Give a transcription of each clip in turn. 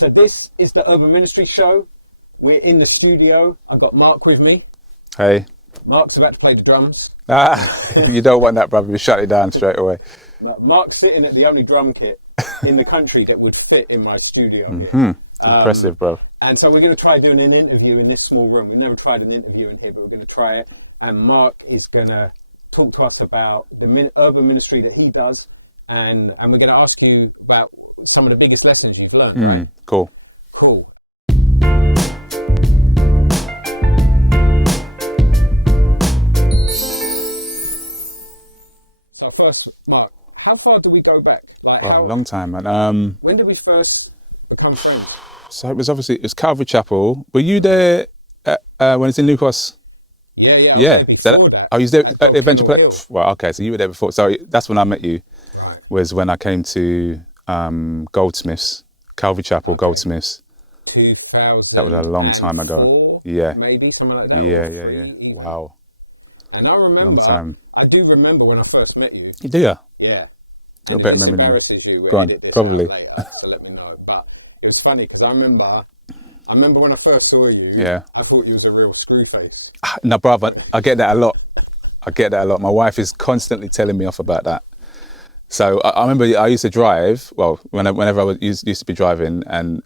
So this is the Urban Ministry Show. We're in the studio. I've got Mark with me. Hey. Mark's about to play the drums. You don't want that, brother. You shut it down straight away. Mark's sitting at the only drum kit in the country that would fit in my studio. Mm-hmm. Impressive, bro. And so we're going to try doing an interview in this small room. We've never tried an interview in here, but we're going to try it. And Mark is going to talk to us about the urban ministry that he does. And we're going to ask you about some of the biggest lessons you've learned, right? Cool. Cool. So first, Mark, how far do we go back? Like, a long time, man. When did we first become friends? So it was Calvary Chapel. Were you there when it's in Lucas? Yeah. Yeah. I was there before that. I was there at the adventure place. Well, okay, so you were there before. So that's when I met you. Right. Was when I came to Goldsmiths, Calvary Chapel, Goldsmiths. 2000. That was a long time ago. Yeah. Maybe something like that. Yeah. Wow. And I remember. Long time. I do remember when I first met you. You do, yeah? Yeah. You're better memory. Go on, probably. Later, so let me know. But it was funny because I remember when I first saw you. Yeah. I thought you was a real screw face. No, brother, I get that a lot. My wife is constantly telling me off about that. So I remember I used to drive. Well, whenever I used to be driving, and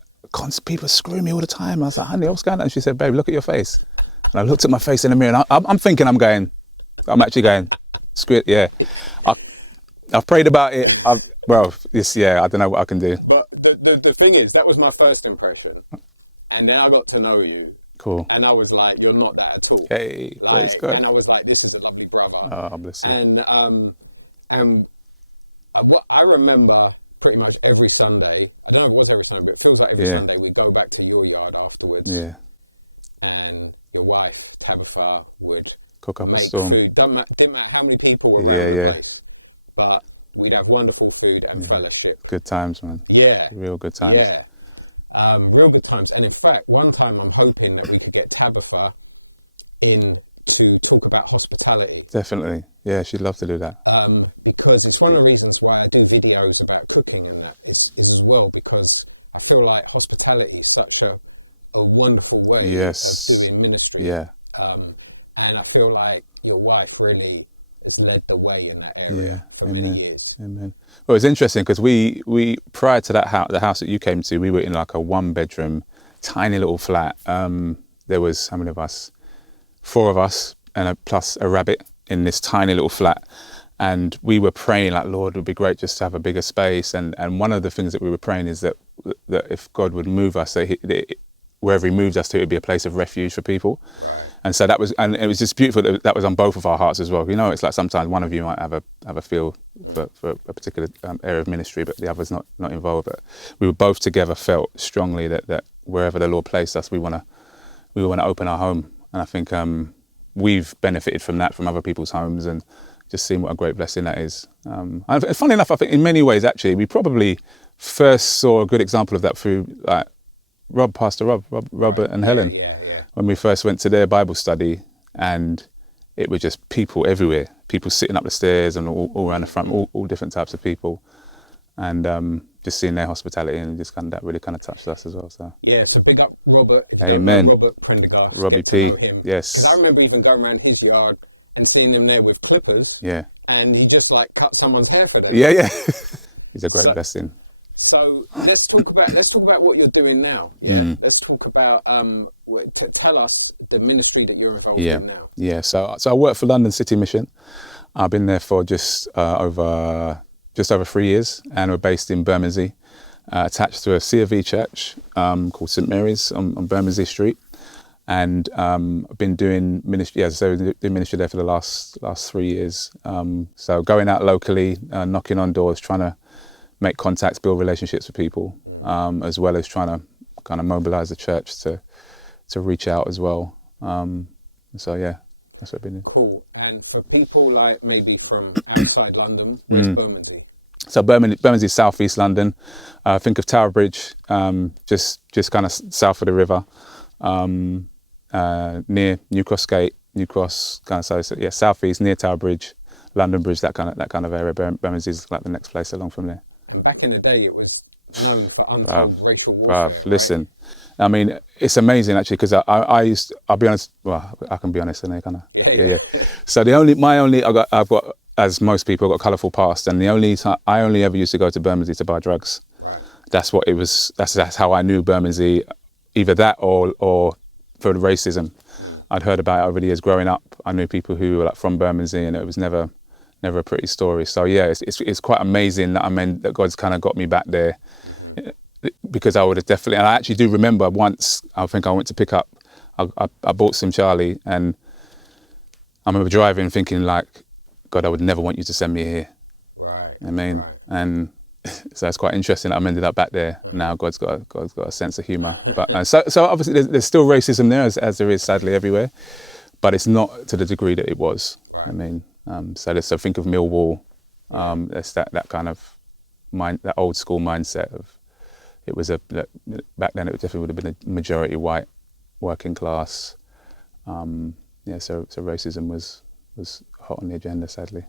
people screwing me all the time. I was like, honey, what's going on? And she said, babe, look at your face. And I looked at my face in the mirror, and I'm thinking, I'm actually going, screw it, yeah. I've prayed about it. I don't know what I can do. But the thing is, that was my first impression. And then I got to know you. Cool. And I was like, you're not that at all. Hey, praise God. And I was like, this is a lovely brother. Oh, bless you. And what I remember pretty much every Sunday, I don't know if it was every Sunday, but it feels like every Sunday we go back to your yard afterwards. Yeah. And your wife, Tabitha, would cook up make a storm. Food. Didn't matter how many people were around the place, but we'd have wonderful food and fellowship. Good times, man. Yeah. Real good times. Yeah. Real good times. And in fact, one time I'm hoping that we could get Tabitha in to talk about hospitality. Definitely. Yeah, she'd love to do that. Because it's one of the reasons why I do videos about cooking and that is as well, because I feel like hospitality is such a wonderful way of doing ministry. Yeah. And I feel like your wife really has led the way in that area for many years. Amen. Well, it's interesting because we prior to that house, the house that you came to, we were in like a 1-bedroom, tiny little flat. There was, how many of us? 4 of us, and plus a rabbit in this tiny little flat. And we were praying like, Lord, it would be great just to have a bigger space. And one of the things that we were praying is that if God would move us, wherever he moved us to, it would be a place of refuge for people. Right. And so and it was just beautiful that was on both of our hearts as well. You know, it's like sometimes one of you might have a feel for a particular area of ministry, but the other's not involved. But we were both together felt strongly that wherever the Lord placed us, we want to open our home. And I think we've benefited from that, from other people's homes, and just seeing what a great blessing that is. And funny enough, I think in many ways, actually, we probably first saw a good example of that through like Pastor Robert and Helen. Yeah. When we first went to their Bible study, and it was just people everywhere, people sitting up the stairs and all around the front, all different types of people. And just seeing their hospitality, and just that really touched us as well. So so big up Robert. Amen. Robert Prendergast. Robbie P. Yes. Because I remember even going around his yard and seeing him there with clippers. Yeah. And he just like cut someone's hair for them. Yeah. He's a great blessing. So let's talk about what you're doing now. Yeah. Let's talk about tell us the ministry that you're involved in now. Yeah. So I work for London City Mission. I've been there for just over 3 years, and we're based in Bermondsey, attached to a C of E church called St Mary's on Bermondsey Street. And I've been doing ministry, doing ministry there for the last 3 years. So going out locally, knocking on doors, trying to make contacts, build relationships with people, as well as trying to mobilize the church to reach out as well. So yeah, that's what I've been doing. Cool. And for people like maybe from outside London, where's Bermondsey? So Bermondsey is southeast London. Think of Tower Bridge, just kind of south of the river, near New Cross Gate, southeast near Tower Bridge, London Bridge, that kind of area. Bermondsey is like the next place along from there. And back in the day, it was known for untold racial warfare. Bruv, listen, I mean, it's amazing actually, because I'll be honest. Well, I can be honest, and kind of, yeah. So I've got, as most people, I've got a colourful past, and the only time I only ever used to go to Bermondsey to buy drugs. Right. That's what it was. That's how I knew Bermondsey, either that or for the racism. I'd heard about it over the years growing up. I knew people who were like from Bermondsey, and it was never a pretty story. So yeah, it's quite amazing that God's kind of got me back there. Because I would have definitely, and I actually do remember once, I think I went to pick up, I bought some Charlie, and I remember driving thinking like, God, I would never want you to send me here. Right. I mean, right. And so it's quite interesting that I'm ended up back there. Now God's got a sense of humour. But so obviously there's still racism there, as there is sadly everywhere, but it's not to the degree that it was. Right. I mean, so think of Millwall, there's that kind of that old school mindset of, it was back then it definitely would have been a majority white working class. So racism was hot on the agenda, sadly.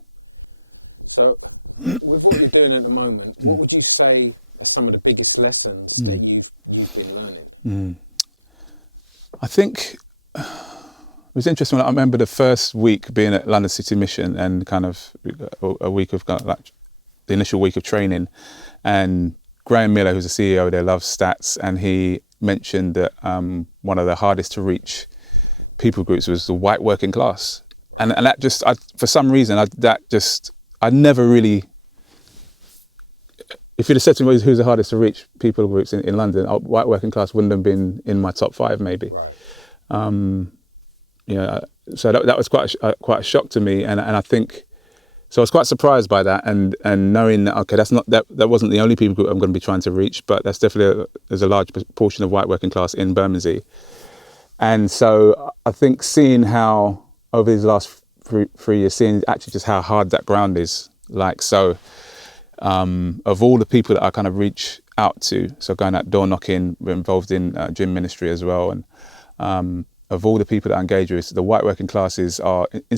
So with what you're doing at the moment, what would you say are some of the biggest lessons that you've been learning? I think it was interesting. I remember the first week being at London City Mission, and kind of a week of like the initial week of training, and Graham Miller, who's the CEO there, loves stats, and he mentioned that one of the hardest to reach people groups was the white working class, and that just, for some reason, I never really. If you'd have said to me who's the hardest to reach people groups in London, white working class wouldn't have been in my top 5 maybe. Right. So that was quite a shock to me, and I think. So I was quite surprised by that, and knowing that, okay, that wasn't the only people group I'm going to be trying to reach, but that's definitely there's a large portion of white working class in Bermondsey. And so I think seeing how over these last 3 years, seeing actually just how hard that ground is, like, so of all the people that I kind of reach out to, so going out door knocking, we're involved in gym ministry as well, and of all the people that I engage with, the white working classes are to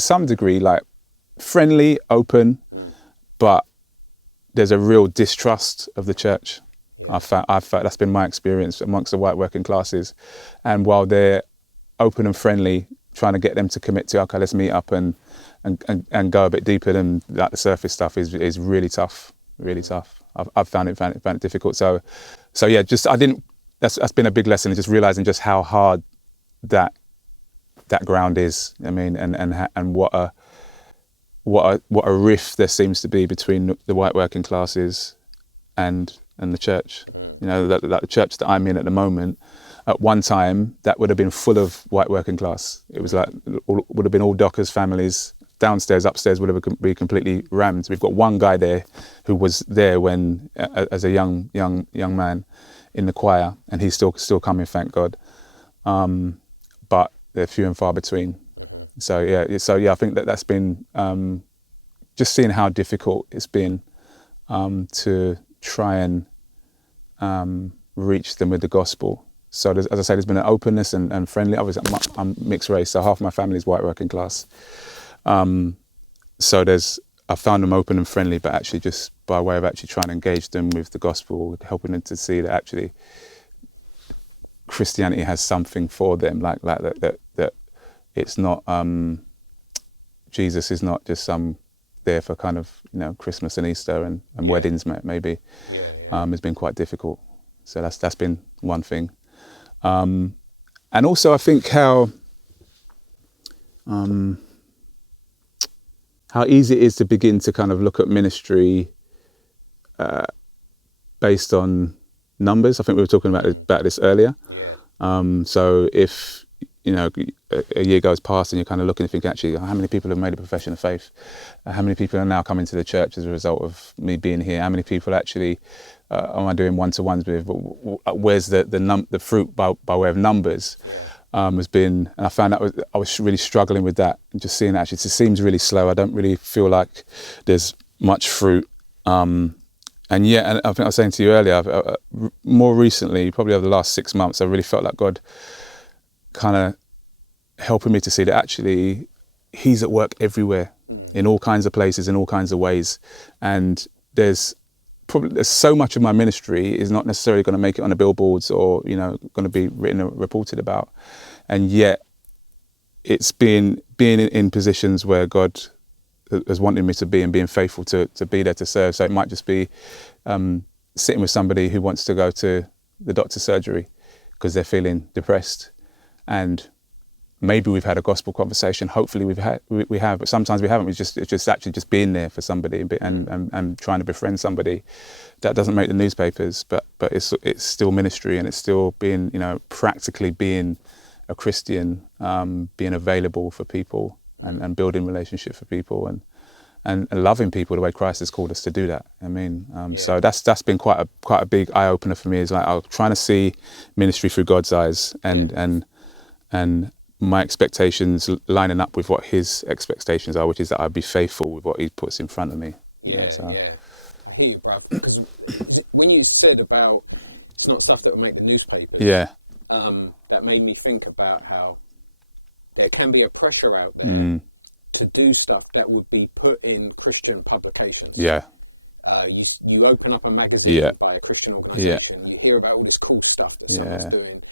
some degree like friendly, open, but there's a real distrust of the church. I've found that's been my experience amongst the white working classes. And while they're open and friendly, trying to get them to commit to, okay, let's meet up and go a bit deeper than like the surface stuff is really tough, really tough. I've found it difficult. So yeah, that's been a big lesson, just realizing just how hard that ground is. I mean, and what a rift there seems to be between the white working classes and the church. You know, that the church that I'm in at the moment, at one time, that would have been full of white working class. It was like, would have been all Dockers families. Downstairs, upstairs would have been completely rammed. We've got one guy there who was there when, as a young man in the choir, and he's still coming, thank God. But they're few and far between. So yeah, I think that's been just seeing how difficult it's been to try and reach them with the gospel. So as I say, there's been an openness and friendly. Obviously, I'm mixed race, so half my family is white working class. So I found them open and friendly, but actually just by way of actually trying to engage them with the gospel, helping them to see that actually Christianity has something for them, like that it's not, Jesus is not just there for kind of, Christmas and Easter and weddings maybe. It's been quite difficult. So that's been one thing. And also I think how easy it is to begin to kind of look at ministry based on numbers. I think we were talking about this earlier. So if a year goes past and you're kind of looking and thinking, actually, how many people have made a profession of faith? How many people are now coming to the church as a result of me being here? How many people actually am I doing one-to-ones with? Where's the fruit by way of numbers? Has been, and I found that I was really struggling with that, and just seeing actually it seems really slow. I don't really feel like there's much fruit. And I think I was saying to you earlier, more recently, probably over the last 6 months, I really felt like God kind of helping me to see that actually He's at work everywhere, in all kinds of places, in all kinds of ways. And there's probably so much of my ministry is not necessarily going to make it on the billboards or, you know, going to be written or reported about. And yet it's being in positions where God has wanted me to be and being faithful to be there to serve. So it might just be sitting with somebody who wants to go to the doctor's surgery because they're feeling depressed, and maybe we've had a gospel conversation. Hopefully we have, but sometimes we haven't. It's just actually just being there for somebody and trying to befriend somebody. That doesn't make the newspapers, but it's still ministry, and it's still being, you know, practically being a Christian, being available for people and building relationship for people and loving people the way Christ has called us to do that. I mean, so that's been quite a big eye opener for me. Is like I'm trying to see ministry through God's eyes and my expectations lining up with what His expectations are, which is that I'd be faithful with what He puts in front of me. Yeah. I hear you, bruv. Because when you said about it's not stuff that will make the newspapers, that made me think about how there can be a pressure out there to do stuff that would be put in Christian publications. Yeah. You open up a magazine by a Christian organisation and you hear about all this cool stuff that someone's doing,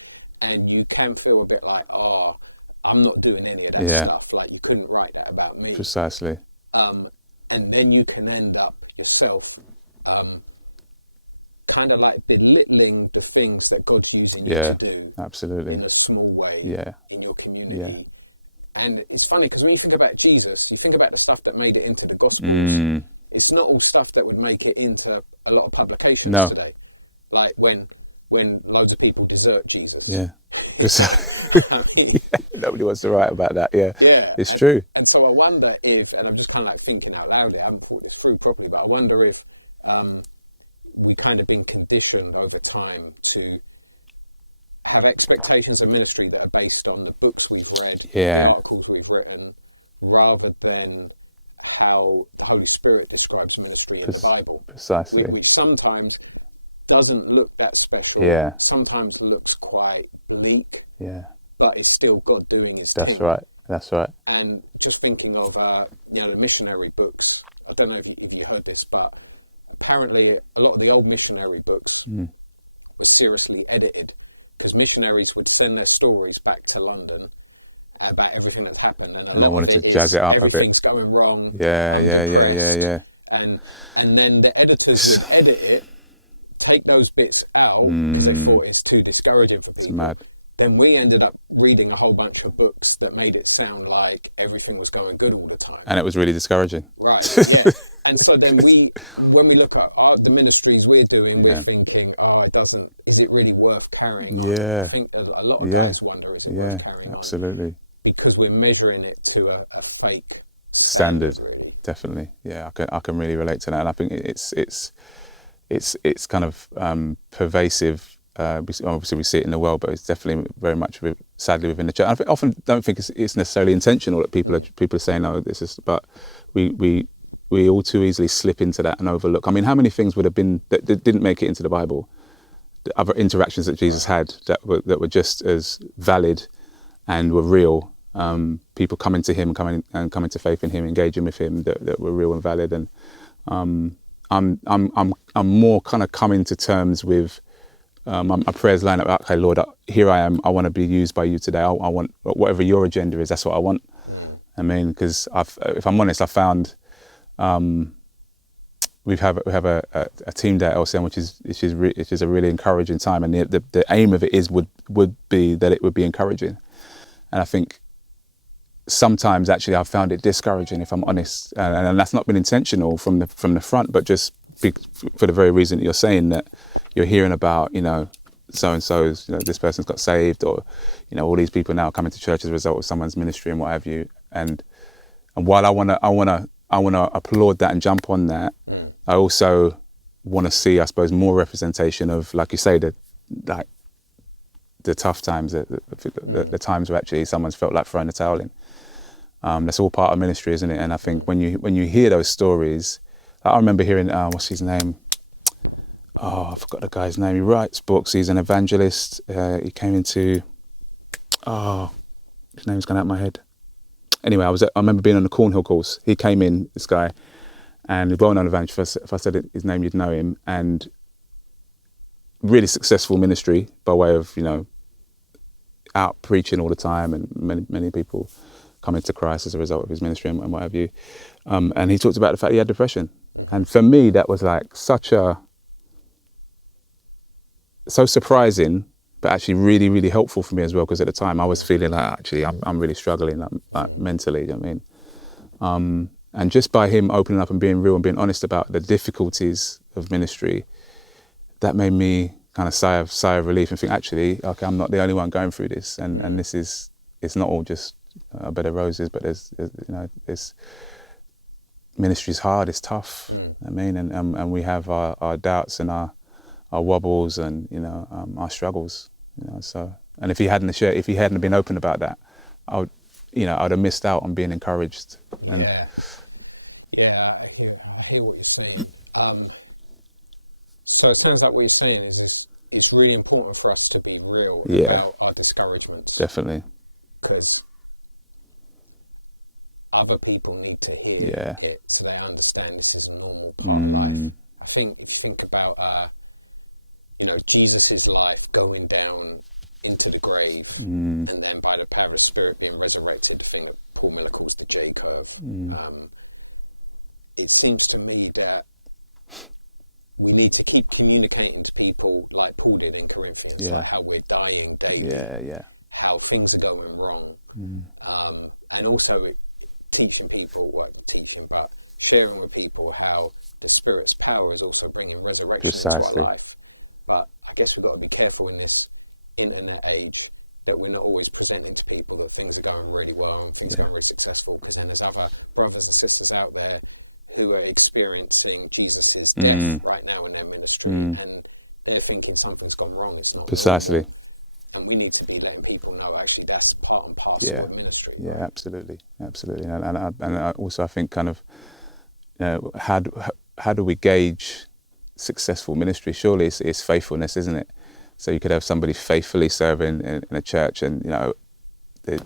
and you can feel a bit like, oh, I'm not doing any of that stuff. Like, you couldn't write that about me. Precisely. And then you can end up yourself kind of like belittling the things that God's using you to do. Absolutely. In a small way. Yeah. In your community. Yeah. And it's funny because when you think about Jesus, you think about the stuff that made it into the gospel. It's not all stuff that would make it into a lot of publications today. Like when loads of people desert Jesus. Yeah. I mean, Nobody wants to write about that. Yeah. It's and, true. And so I wonder if, and I'm just kind of like thinking out loud, I haven't thought this through properly, but I wonder if we kind of been conditioned over time to have expectations of ministry that are based on the books we've read, the articles we've written, rather than how the Holy Spirit describes ministry in the Bible. Precisely. Which sometimes doesn't look that special. Sometimes looks quite bleak. But it's still God doing His thing. That's right. And just thinking of the missionary books. I don't know if you heard this, but apparently a lot of the old missionary books were seriously edited, because missionaries would send their stories back to London about everything that's happened, and they wanted to jazz it up a bit. Everything's going wrong. Yeah. And then the editors would edit it, take those bits out if they thought it's too discouraging for people. It's mad. Then we ended up reading a whole bunch of books that made it sound like everything was going good all the time. And it was really discouraging. Right, yeah. And so then when we look at the ministries we're doing, we're thinking, is it really worth carrying on? I think a lot of guys wonder, is it worth carrying absolutely. on? Because we're measuring it to a fake standard. Really. Definitely. Yeah, I can really relate to that. And I think it's kind of pervasive. Obviously we see it in the world, but it's definitely very much sadly within the church. I often don't think it's necessarily intentional that people are saying, "Oh, this is," but we all too easily slip into that and overlook. I mean, how many things would have been that didn't make it into the Bible? The other interactions that Jesus had that were just as valid and were real. People coming to Him, coming to faith in Him, engaging with Him, that were real and valid. And I'm more kind of coming to terms with. My prayers line up. Okay, Lord, here I am. I want to be used by You today. I want whatever Your agenda is. That's what I want. I mean, because if I'm honest, I found we have a team day at LCM, which is a really encouraging time, and the aim of it would be that it would be encouraging. And I think sometimes actually I've found it discouraging, if I'm honest, and that's not been intentional from the front, but just for the very reason that you're saying, that you're hearing about, so and so's, this person's got saved, or all these people now coming to church as a result of someone's ministry and what have you. And while I wanna applaud that and jump on that, I also want to see, I suppose, more representation of, like you say, the tough times, the times where actually someone's felt like throwing the towel in. That's all part of ministry, isn't it? And I think when you hear those stories, I remember hearing, what's his name? Oh, I forgot the guy's name. He writes books. He's an evangelist. He came into, his name's gone out of my head. Anyway, I remember being on the Cornhill course. He came in, this guy, and a well-known evangelist. If I said his name, you'd know him, and really successful ministry by way of, out preaching all the time, and many people coming to Christ as a result of his ministry and what have you. And he talked about the fact he had depression. And for me, that was like so surprising, but actually really, really helpful for me as well, because at the time I was feeling like, actually, I'm really struggling like mentally, you know what I mean? And just by him opening up and being real and being honest about the difficulties of ministry, that made me kind of sigh of relief and think, actually, okay, I'm not the only one going through this, and this is, it's not all just a bed of roses, but there's ministry's hard, it's tough. I mean, and we have our doubts and our wobbles and our struggles. So, and if he hadn't been open about that, I'd have missed out on being encouraged. And I hear what you're saying. So it sounds like what you're saying is it's really important for us to be real about our discouragements. Definitely. Because other people need to hear it so they understand this is a normal part of life. I think if you think about Jesus' life going down into the grave and then by the power of the Spirit being resurrected, the thing that Paul Miller calls the J curve. It seems to me that we need to keep communicating to people like Paul did in Corinthians, like how we're dying daily, how things are going wrong, and also teaching people, but sharing with people how the Spirit's power is also bringing resurrection into our life. But I guess we've got to be careful in this internet age that we're not always presenting to people that things are going really well and things are going really successful, because then there's other brothers and sisters out there who are experiencing Jesus' death right now in their ministry, and they're thinking something's gone wrong. It's not precisely. And we need to be letting people know, actually, that's part and parcel of ministry. Yeah, absolutely. And I also, I think, kind of, how do we gauge successful ministry? Surely it's faithfulness, isn't it? So you could have somebody faithfully serving in a church, and they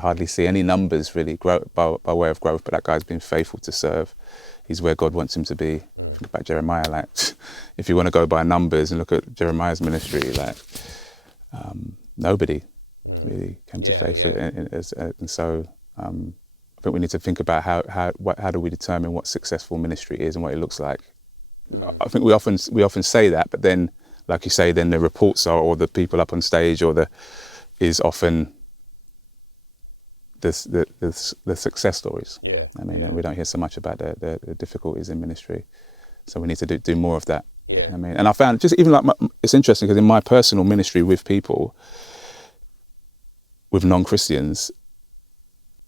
hardly see any numbers really grow by way of growth, but that guy's been faithful to serve. He's where God wants him to be. Think about Jeremiah, like, if you want to go by numbers and look at Jeremiah's ministry, like, nobody really came to faith. And so I think we need to think about how do we determine what successful ministry is and what it looks like. I think we often say that, but then, like you say, then the reports are, or the people up on stage, or is often the success stories. I mean, we don't hear so much about the difficulties in ministry, so we need to do more of that. I mean, and I found just even like it's interesting because in my personal ministry with people, with non-Christians,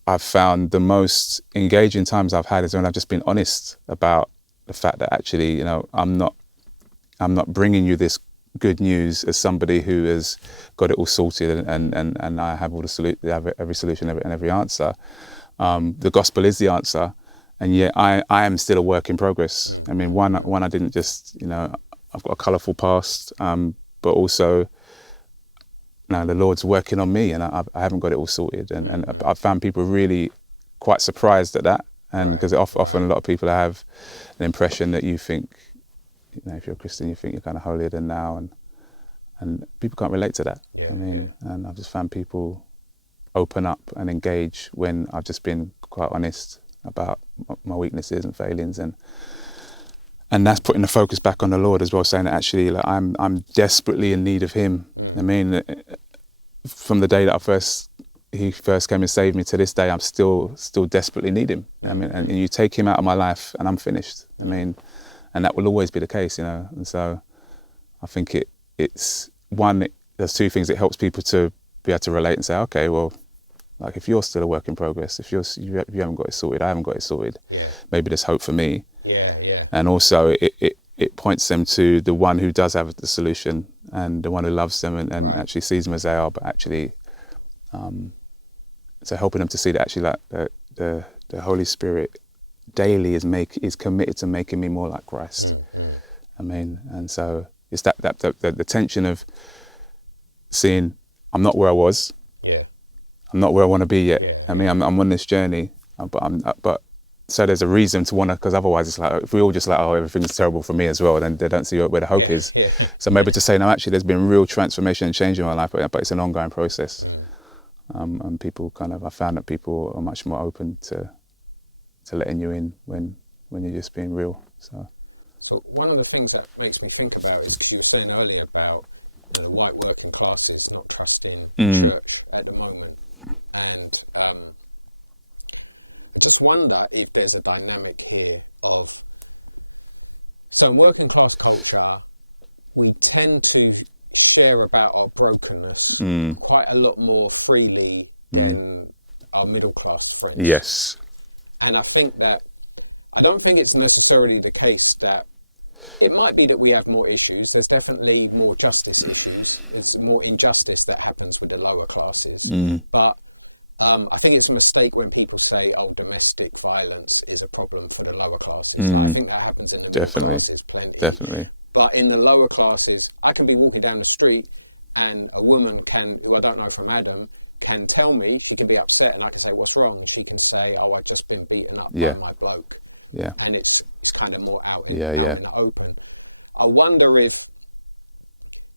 I've found the most engaging times I've had is when I've just been honest about the fact that actually, I'm not bringing you this good news as somebody who has got it all sorted and I have all every solution and every answer. The gospel is the answer, and yet I am still a work in progress. I mean, one I didn't just, I've got a colourful past, but also, the Lord's working on me, and I haven't got it all sorted. And I've found people really quite surprised at that, and because often a lot of people have an impression that you think, if you're a Christian, you think you're kind of holier than thou, and people can't relate to that. I mean, and I've just found people open up and engage when I've just been quite honest about my weaknesses and failings, and that's putting the focus back on the Lord as well, saying that actually, like, I'm desperately in need of Him. I mean, from the day that He first came and saved me to this day, I'm still desperately need Him. I mean, and you take Him out of my life, and I'm finished. I mean, and that will always be the case, And so, I think it's one. There's two things. It helps people to be able to relate and say, okay, well, like, if you're still a work in progress, if you haven't got it sorted, I haven't got it sorted. Maybe there's hope for me. And also, it points them to the one who does have the solution, and the one who loves them and actually sees them as they are, but actually, so helping them to see that actually, like, the Holy Spirit daily is committed to making me more like Christ. I mean, and so it's the tension of seeing I'm not where I was, I'm not where I want to be yet. I mean, I'm on this journey, but so there's a reason to want to, because otherwise it's like, if we all just like, oh, everything's terrible for me as well, then they don't see where the hope is. Yeah. So maybe to say, no, actually, there's been real transformation and change in my life, but it's an ongoing process. And people I found that people are much more open to letting you in when you're just being real. So one of the things that makes me think about is, because you were saying earlier about the white working classes not trusting church at the moment. And I just wonder if there's a dynamic here of, so in working class culture, we tend to share about our brokenness quite a lot more freely than our middle class friends. Yes. And I don't think it's necessarily the case that, it might be that we have more issues. There's definitely more justice issues. There's more injustice that happens with the lower classes. But I think it's a mistake when people say, oh, domestic violence is a problem for the lower classes. I think that happens in the middle classes plenty. Definitely. But in the lower classes, I can be walking down the street and a woman who I don't know from Adam, can tell me, she can be upset, and I can say, what's wrong? She can say, oh, I've just been beaten up by my bloke. Yeah. And it's kind of more out in the open. I wonder if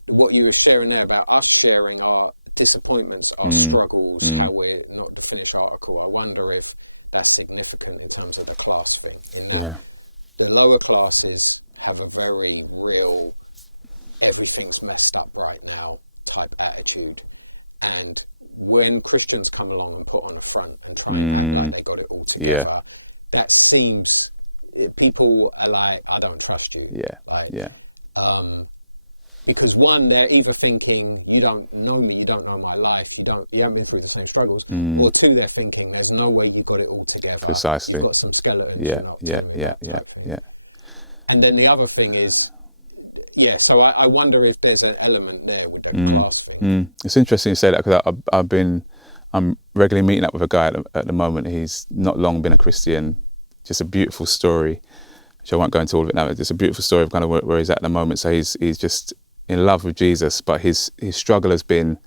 what you were sharing there about us sharing our disappointments, our struggles, how we're not the finished article, I wonder if that's significant in terms of the class thing. The lower classes have a very real, everything's messed up right now type attitude. And when Christians come along and put on the front and try and act like they got it all together, that seems, people are like, I don't trust you. Because one, they're either thinking, you don't know me, you don't know my life, you haven't been through the same struggles, or two, they're thinking, there's no way you got it all together. Precisely. You've got some skeletons. Yeah. And then the other thing is, so I wonder if there's an element there with the class thing. It's interesting you say that, because I'm regularly meeting up with a guy at the moment. He's not long been a Christian. Just a beautiful story, which I won't go into all of it now. It's just a beautiful story of kind of where he's at the moment. So he's just in love with Jesus, but his struggle has been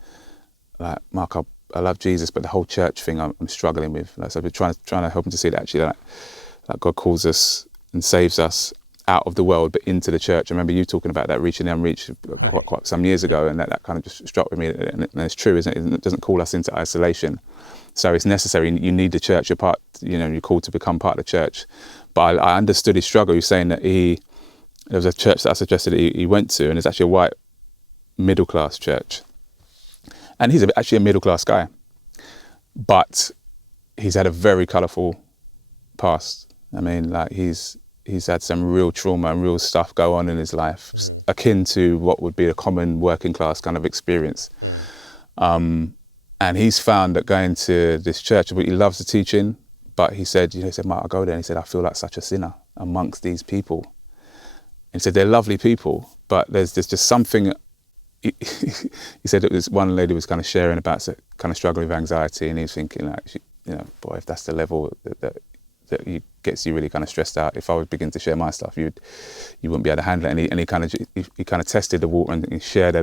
like, Mark, I love Jesus, but the whole church thing I'm struggling with. So I've been trying to help him to see that actually that God calls us and saves us out of the world, but into the church. I remember you talking about that, reaching the unreached, quite some years ago, and that kind of just struck with me. And it's true, isn't it? It doesn't call us into isolation. So it's necessary. You need the church. You're part. You're called to become part of the church. But I understood his struggle. He was saying that there was a church that I suggested he went to, and it's actually a white middle class church, and he's actually a middle class guy, but he's had a very colourful past. I mean, like he's had some real trauma and real stuff go on in his life, akin to what would be a common working class kind of experience. And he's found that going to this church, he loves the teaching, but he said, Mark, I go there, and he said, I feel like such a sinner amongst these people. And he said, they're lovely people, but there's just something. He said it was one lady was kind of sharing about kind of struggling with anxiety, and he was thinking, like, boy, if that's the level that gets you really kind of stressed out. If I would begin to share my stuff, you wouldn't be able to handle it. And he kind of tested the water, and he shared a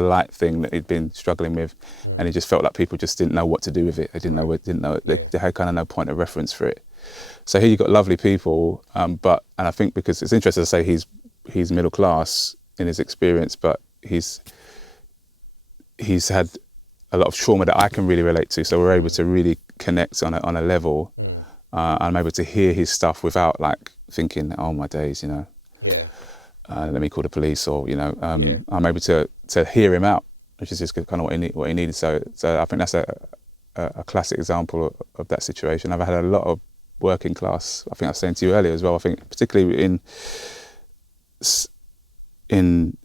light thing that he'd been struggling with, and he just felt like people just didn't know what to do with it. They didn't know. They had kind of no point of reference for it. So here you got lovely people, and I think because it's interesting to say he's middle class in his experience, but he's had a lot of trauma that I can really relate to. So we're able to really connect on a level. I'm able to hear his stuff without like thinking, oh my days, let me call the police, or I'm able to hear him out, which is just kind of what he needed. So I think that's a classic example of that situation. I've had a lot of working class. I think I was saying to you earlier as well. I think particularly in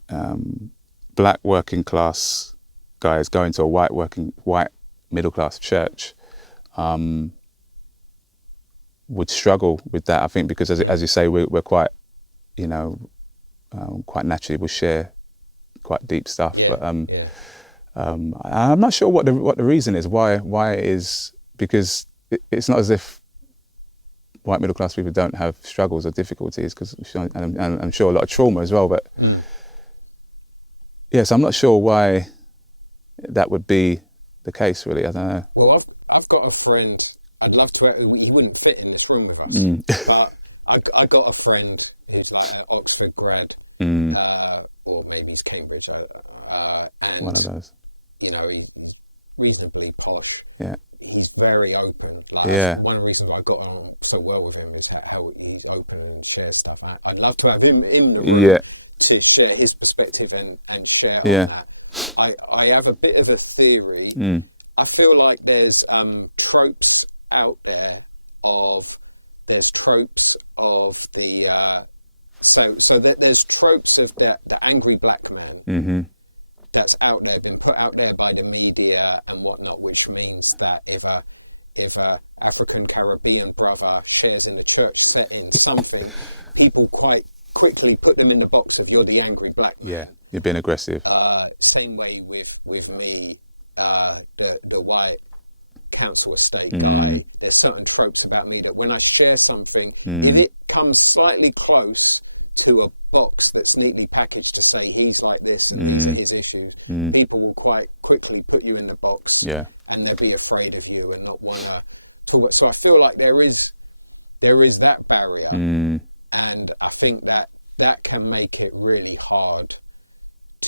black working class guys going to a white middle class church. Would struggle with that, I think, because as you say, we're quite, quite naturally we'll share quite deep stuff. But I'm not sure what the reason is, why it is, because it's not as if white middle class people don't have struggles or difficulties, because I'm sure a lot of trauma as well. But yes, I'm not sure why that would be the case, really. I don't know. Well, I've got a friend I'd love to. He wouldn't fit in this room with us, but I got a friend who's like an Oxford grad, or maybe he's Cambridge, and one of those. you know, he's reasonably posh. Yeah. He's very open. Like, Yeah. one of the reasons I got on so well with him is that how he's open and shares stuff. I'd love to have him in the room to share his perspective and share on that. I have a bit of a theory. I feel like there's tropes out there of the so that there's tropes of the angry black man that's out there, been put out there by the media and whatnot, which means that if a African Caribbean brother shares in the church setting something, people quite quickly put them in the box of you're the angry black man. Yeah, you're being aggressive. Same way with me, the white council estate guy. There's certain tropes about me that when I share something, if it comes slightly close to a box that's neatly packaged to say he's like this and these are his issues, people will quite quickly put you in the box, and they'll be afraid of you and not want to. So I feel like there is that barrier, and I think that can make it really hard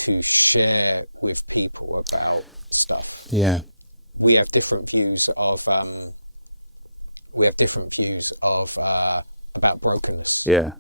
to share with people about stuff. Yeah, we have different views of about brokenness. Yeah.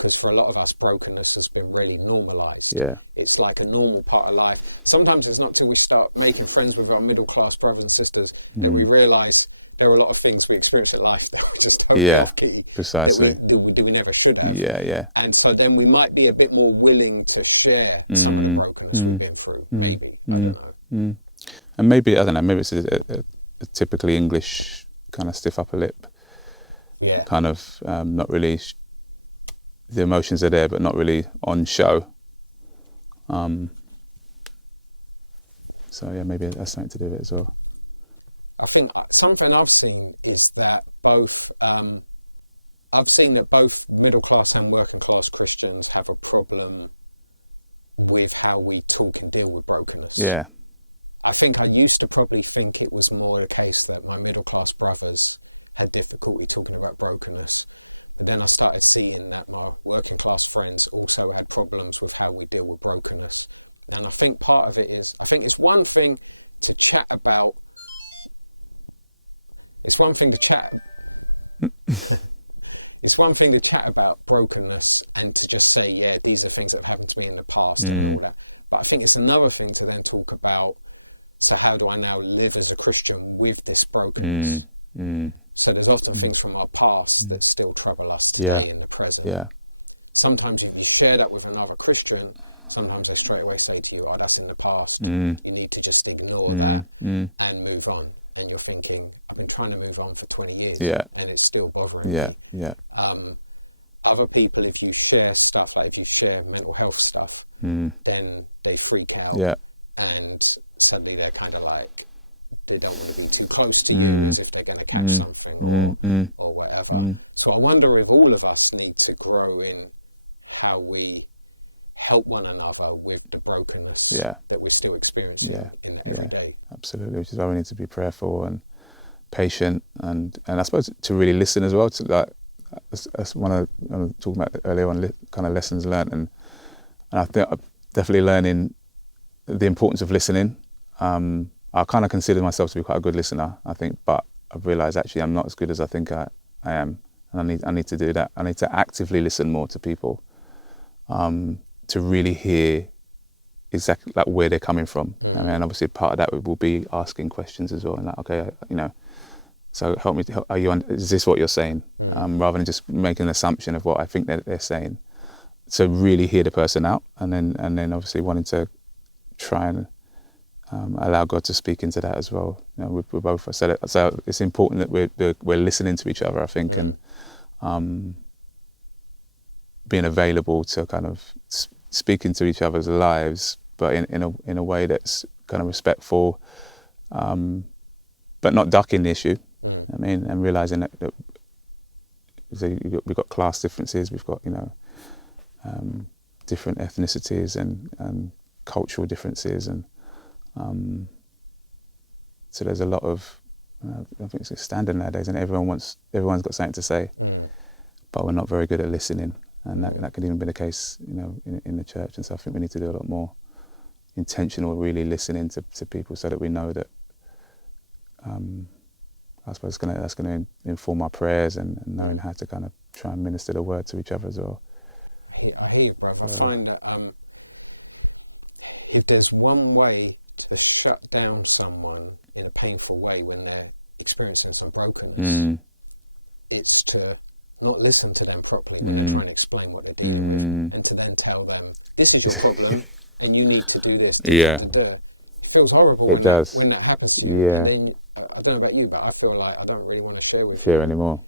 Because for a lot of us, brokenness has been really normalized. Yeah. It's like a normal part of life. Sometimes it's not till we start making friends with our middle-class brothers and sisters that we realize there are a lot of things we experience in life that are just so lucky. Precisely. That we never should have. Yeah, yeah. And so then we might be a bit more willing to share some of the brokenness we've been through, maybe. I don't know. And maybe, I don't know, maybe it's a typically English kind of stiff upper lip. Yeah. Kind of not really... the emotions are there, but not really on show. So yeah, maybe that's something to do with it as well. I think something I've seen is that both middle class and working class Christians have a problem with how we talk and deal with brokenness. Yeah. I think I used to probably think it was more the case that my middle class brothers had difficulty talking about brokenness. But then I started seeing that my working class friends also had problems with how we deal with brokenness. And I think part of it is, I think it's one thing to chat about. It's one thing to chat. It's one thing to chat about brokenness and to just say, yeah, these are things that have happened to me in the past and all that. But I think it's another thing to then talk about, so how do I now live as a Christian with this brokenness? So there's often things from our past that still trouble us today in the present. Yeah. Sometimes you can share that with another Christian. Sometimes they straight away say to you, oh, that's in the past. You need to just ignore that and move on. And you're thinking, I've been trying to move on for 20 years and it's still bothering me. Yeah. Other people, if you share stuff, like if you share mental health stuff, then they freak out and suddenly they're kind of like, they don't want to be too close to you as if they're going to catch something or whatever. So I wonder if all of us need to grow in how we help one another with the brokenness that we're still experiencing in the everyday. Absolutely, which is why we need to be prayerful and patient and I suppose to really listen as well. To like, that's one of I was talking about earlier on, kind of lessons learned, and I think I'm definitely learning the importance of listening. I kind of consider myself to be quite a good listener, I think, but I've realised actually I'm not as good as I think I am, and I need to do that. I need to actively listen more to people, to really hear exactly like where they're coming from. I mean, obviously part of that will be asking questions as well, and like, okay, so help me. Is this what you're saying? Rather than just making an assumption of what I think they're saying. So really hear the person out, and then obviously wanting to try and allow God to speak into that as well. We're both. So it's important that we're listening to each other, I think, and being available to kind of speak into each other's lives, but in a way that's kind of respectful, but not ducking the issue. I mean, and realizing that we've got class differences, we've got different ethnicities and cultural differences, and so there's a lot of I think it's a standard nowadays, and everyone's got something to say, but we're not very good at listening, and that could even be the case, in the church. And so I think we need to do a lot more intentional, really listening to people, so that we know that. I suppose that's going to inform our prayers and knowing how to kind of try and minister the word to each other as well. Yeah, I hear you, brother. I find that if there's one way to shut down someone in a painful way when they're experiencing some brokenness, it's to not listen to them properly when they're trying to explain what they're doing, and to then tell them, this is your problem, and you need to do this. Yeah. It feels horrible when that happens to you. Yeah. And then, I don't know about you, but I feel like I don't really want to share anymore.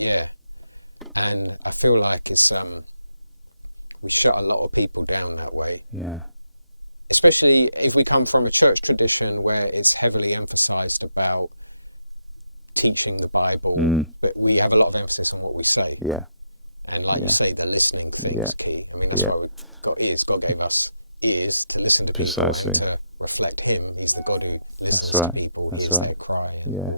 Yeah. And I feel like it's we shut a lot of people down that way. Yeah. Especially if we come from a church tradition where it's heavily emphasized about teaching the Bible, but we have a lot of emphasis on what we say. Yeah. And like you say, they're listening to things too. I mean, that's why we've got ears. God gave us ears to listen to Precisely. people, to reflect Him. He's the God who listens to people. That's right. Their cry, yeah.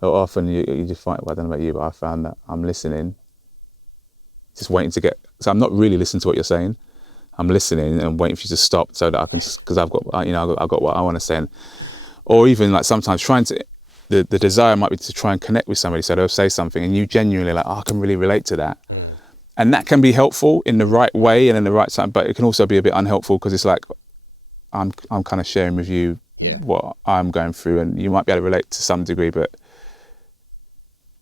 Well, often you just find, I don't know about you, but I found that I'm listening, just waiting to get, so I'm not really listening to what you're saying. I'm listening and waiting for you to stop so that I can, because I've got what I want to say. Or even like sometimes trying to, the desire might be to try and connect with somebody, so they'll say something and you genuinely like, I can really relate to that. And that can be helpful in the right way and in the right time, but it can also be a bit unhelpful because it's like, I'm kind of sharing with you what I'm going through, and you might be able to relate to some degree, but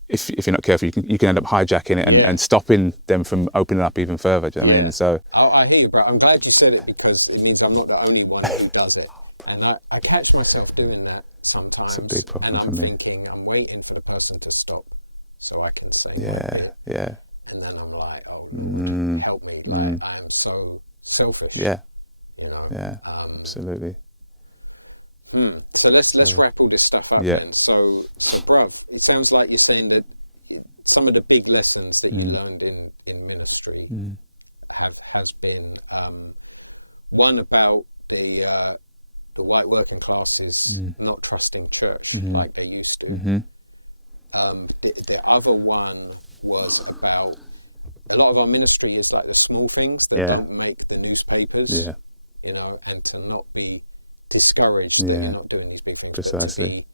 if you're not careful, you can end up hijacking it and stopping them from opening up even further. Do you know what I mean? So I hear you, bro. I'm glad you said it because it means I'm not the only one who does it, and I catch myself doing that sometimes. It's a big problem for me. And I'm thinking, I'm waiting for the person to stop so I can say, yeah. And then I'm like, oh, help me! Like, I am so selfish. Yeah. Yeah, absolutely. So let's wrap all this stuff up Yeah. then. So, bruv, it sounds like you're saying that some of the big lessons that you learned in ministry has been one about the white working classes not trusting church like they used to. The other one was about a lot of our ministry is like the small things that don't make the newspapers. Yeah. And to not be discouraged Yeah. that we're not doing these big things. Precisely.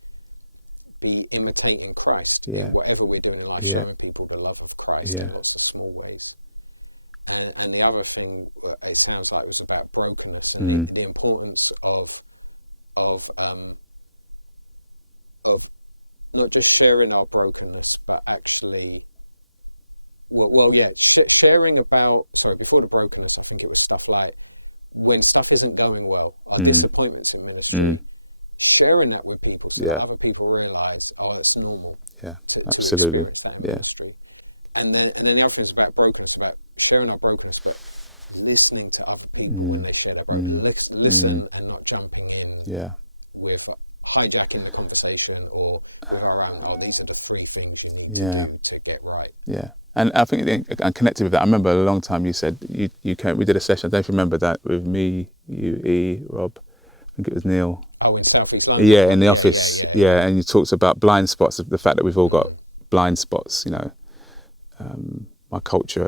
Be imitating Christ. Yeah. Whatever we're doing, like showing people the love of Christ in lots of small ways. And the other thing that it sounds like was about brokenness and the importance of not just sharing our brokenness, but actually, sharing about. Sorry, before the brokenness, I think it was stuff like when stuff isn't going well, like disappointments in ministry. Sharing that with people so that other people realise, it's normal. Yeah, to absolutely. Yeah. And then the other thing is about brokenness, about sharing our brokenness, but listening to other people when they share their brokenness. Listen and not jumping in with hijacking the conversation or with our own, these are the three things you need to do to get right. Yeah. And I think and connected with that, I remember a long time you said you came, we did a session, I don't know if you remember that, with me, you, E, Rob, I think it was Neil. Oh, in South East London? Yeah, in the office. Yeah, and you talked about blind spots, the fact that we've all got blind spots, my culture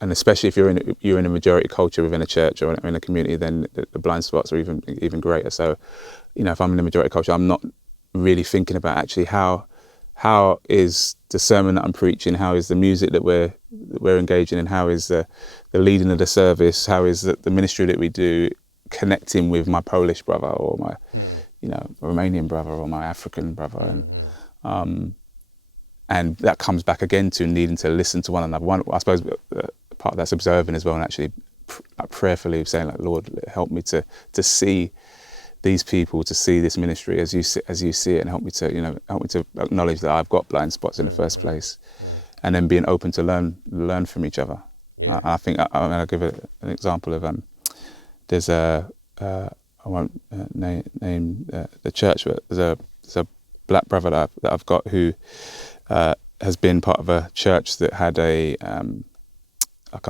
and especially if you're in a majority culture within a church or in a community, then the blind spots are even greater. So, if I'm in a majority culture, I'm not really thinking about actually how is the sermon that I'm preaching, how is the music that we're engaging in, how is the leading of the service, how is the ministry that we do connecting with my Polish brother or my Romanian brother or my African brother, and that comes back again to needing to listen to one another. I suppose part of that's observing as well, and actually prayerfully saying, like, Lord, help me to see these people, to see this ministry as you see it, and help me to acknowledge that I've got blind spots in the first place, and then being open to learn from each other. Yeah. I think I'll give an example of there's I won't name the church, but there's a black brother that I've got who has been part of a church that had a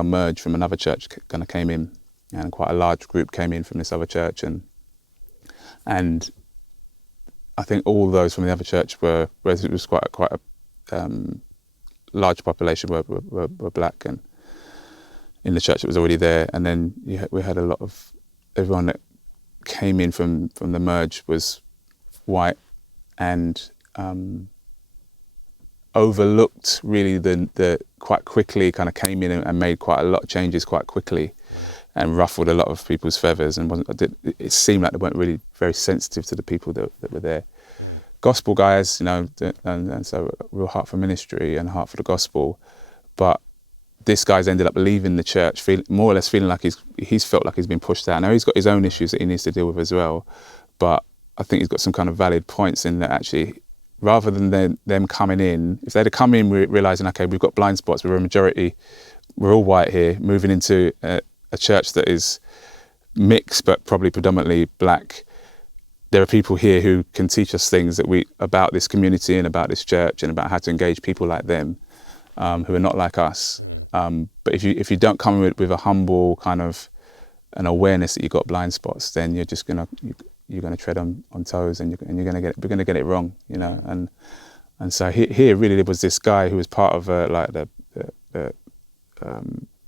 merge from another church kind of came in, and quite a large group came in from this other church, and I think all those from the other church were, whereas it was quite a large population were black, and in the church that was already there. And then we had a lot of, everyone that came in from the merge was white, and overlooked really the quite quickly, kind of came in and made quite a lot of changes quite quickly, and ruffled a lot of people's feathers, and it seemed like they weren't really very sensitive to the people that were there. Gospel guys, and so real heart for ministry and heart for the gospel, but this guy's ended up leaving the church, more or less feeling like he's felt like he's been pushed out. Now he's got his own issues that he needs to deal with as well, but I think he's got some kind of valid points in that actually, rather than them coming in, if they'd have come in realising, okay, we've got blind spots, we're a majority, we're all white here, moving into a church that is mixed but probably predominantly black, there are people here who can teach us things about this community and about this church and about how to engage people like them, who are not like us. But if you don't come with a humble kind of an awareness that you've got blind spots, then you're just gonna tread on toes, and we're gonna get it wrong, And so here really there was this guy who was part of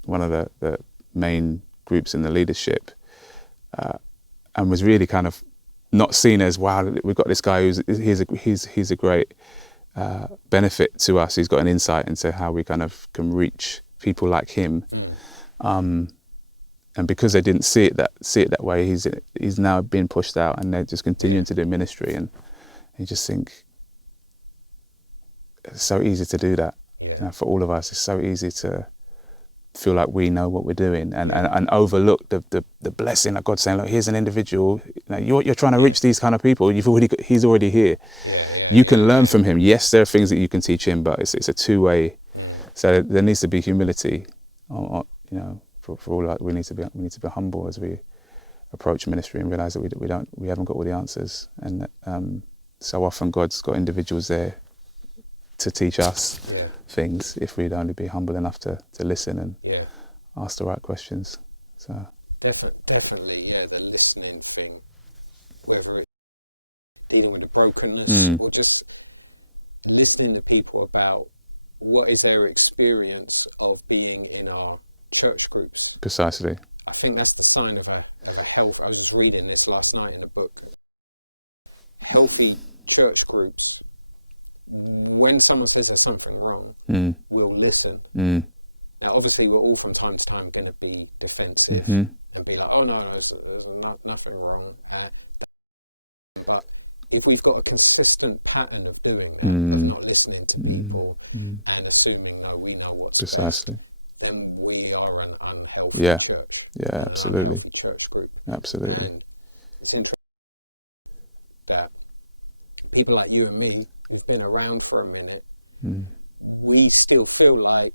one of the main groups in the leadership, and was really kind of not seen as, wow, we've got this guy he's a great benefit to us. He's got an insight into how we kind of can reach people like him, and because they didn't see it that way, he's now being pushed out, and they're just continuing to do ministry. And you just think it's so easy to do that. For all of us, it's so easy to feel like we know what we're doing, and overlook the blessing of God saying, look, here's an individual, you're trying to reach these kind of people, he's already here. You can learn from him. Yes, there are things that you can teach him, but it's a two-way. So there needs to be humility, for all that. We need to be humble as we approach ministry and realize that we haven't got all the answers, and that, so often God's got individuals there to teach us things if we'd only be humble enough to listen and ask the right questions. So definitely, the listening thing, whether it's dealing with the brokenness or just listening to people about what is their experience of being in our church groups. Precisely. I think that's the sign of a health. I was just reading this last night in a book. Healthy church groups, when someone says there's something wrong, we'll listen. Now, obviously, we're all from time to time going to be defensive and be like, oh, no, there's nothing wrong. But if we've got a consistent pattern of doing that, not listening to people and assuming, no, we know what's precisely, then we are an unhealthy church. Yeah, absolutely. Church group. Absolutely. And it's interesting that people like you and me, who've been around for a minute, we still feel like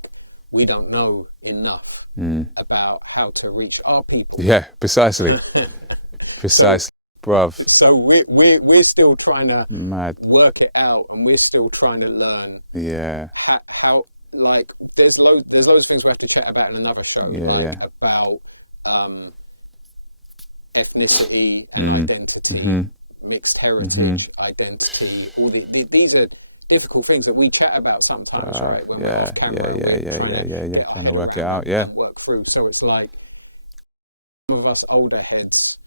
we don't know enough about how to reach our people. Yeah, precisely. Precisely, bruv. So we're still trying to work it out, and we're still trying to learn. Yeah. How like there's loads of things we have to chat about in another show. About ethnicity and identity, mixed heritage, identity. All these are difficult things that we chat about sometimes, right? When we're off camera, trying to work it out, work through. So it's like some of us older heads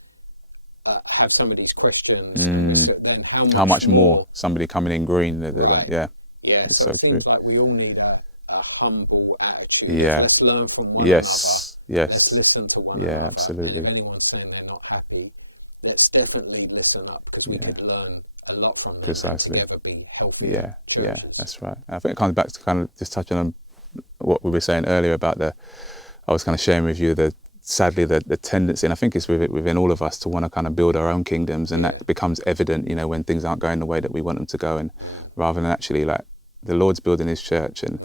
have some of these questions. So then how much more somebody coming in green? It's so it true. seems like we all need a humble attitude. Yeah. Let's learn from one another. Let's listen to one another. Yeah, absolutely. If anyone's saying they're not happy, let's definitely listen up, because we could learn a lot from them. Precisely. Together be healthy. Yeah, that's right. I think it comes back to kind of just touching on what we were saying earlier about I was kind of sharing with you sadly the tendency, and I think it's within all of us, to want to kind of build our own kingdoms, and that becomes evident, when things aren't going the way that we want them to go, and rather than actually, like, the Lord's building his church, and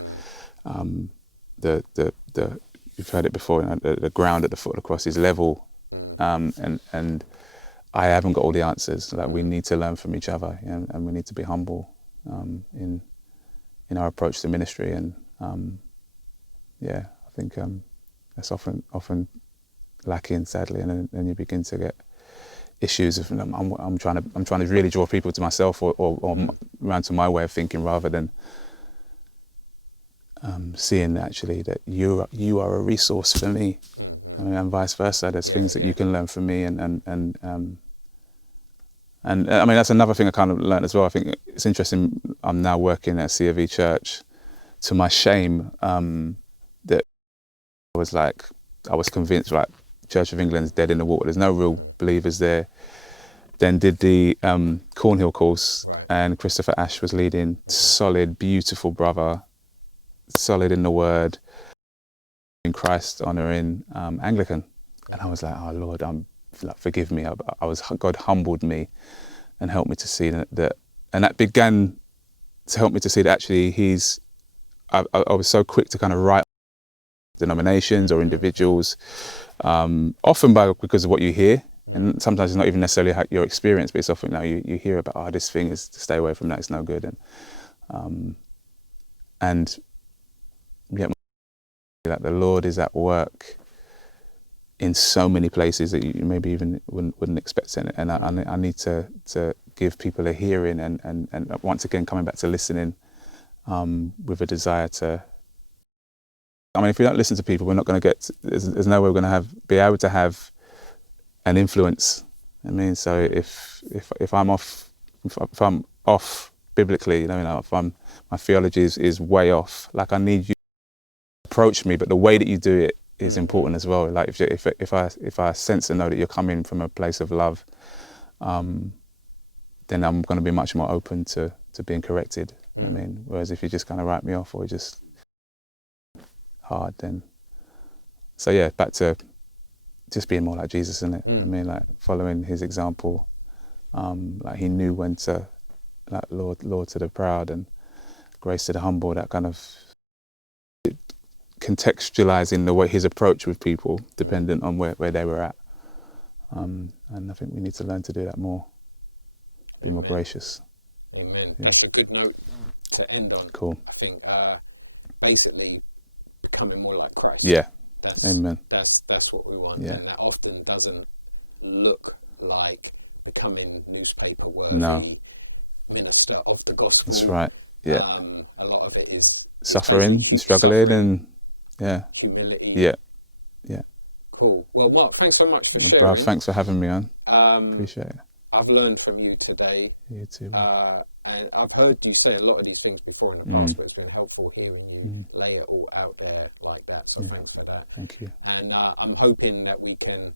you've heard it before, the ground at the foot of the cross is level, and I haven't got all the answers. Like, we need to learn from each other, and we need to be humble in our approach to ministry, and I think that's often lacking, sadly, and then you begin to get issues of I'm trying to really draw people to myself or around to my way of thinking, rather than seeing actually that you are a resource for me. I mean, and vice versa. There's things that you can learn from me, and I mean, that's another thing I kind of learned as well. I think it's interesting. I'm now working at C of E Church. To my shame, that I was convinced, like, Church of England's dead in the water. There's no real believers there. Then did the Cornhill course, and Christopher Ash was leading. Solid, beautiful brother, solid in the Word, in Christ, honouring, Anglican. And I was like, oh Lord, forgive me. God humbled me and helped me to see that, and that began to help me to see that actually I was so quick to kind of write denominations or individuals, often because of what you hear, and sometimes it's not even necessarily your experience, but it's often you hear about, this thing is to stay away from that, it's no good, and yet that the Lord is at work in so many places that you maybe even wouldn't expect it, and I need to give people a hearing, and once again coming back to listening, with a desire to. I mean, if we don't listen to people, we're not going to get. There's no way we're going to be able to have an influence. I mean, so if I'm off biblically, if my theology is way off, like, I need you to approach me, but the way that you do it is important as well. Like, if I sense and know that you're coming from a place of love, then I'm going to be much more open to being corrected. I mean, whereas if you just kind of write me off or just hard, then. So yeah, back to just being more like Jesus, isn't it? I mean, like, following his example. Like, he knew when to, like, Lord to the proud and grace to the humble. That kind of contextualizing his approach with people, dependent on where they were at. And I think we need to learn to do that more. Be more gracious. Amen. Yeah. That's a good note to end on. Cool. I think basically becoming more like Christ. Yeah. Amen. That's what we want. Yeah. And that often doesn't look like becoming newspaper worthy, minister of the gospel. That's right. Yeah. A lot of it is suffering, struggling, and humility. Yeah. Yeah. Cool. Well, Mark, thanks so much for sharing. Bro, thanks for having me on. Appreciate it. I've learned from you today. You too. And I've heard you say a lot of these things before in the past, but it's been helpful hearing you lay it all out there like that. So thanks for that. Thank you. And I'm hoping that we can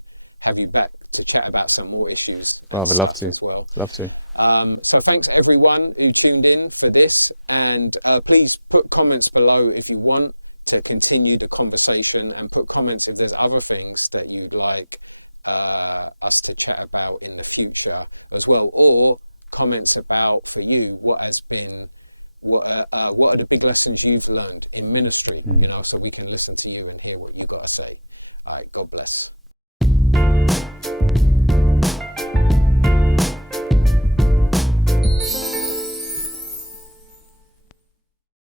have you back to chat about some more issues. Well, I would love to. As well. Love to. So thanks everyone who tuned in for this. And please put comments below if you want to continue the conversation, and put comments if there's other things that you'd like us to chat about in the future as well, or comments about, for you, what are the big lessons you've learned in ministry, so we can listen to you and hear what you've got to say. All right, God bless.